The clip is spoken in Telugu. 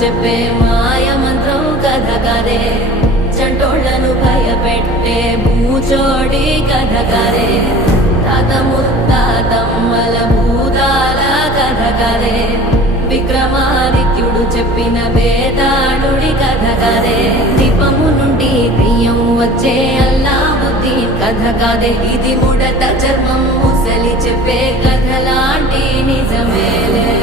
చెప్పే మాయ మంత్రం కథ కదే చంటోళ్లను భయపెట్టే భూచోడి కథ కదే తాత ముత్తాతమ్మల భూతాల కథ కదే విక్రమాదిత్యుడు చెప్పిన వేదాళుడి కథ కదే దీపము నుండి దెయ్యం వచ్చే అల్లావుద్దీన్ కథ కదే ఇది ముడత చర్మం ముసలి చెప్పే కథ లాంటి నిజమేలే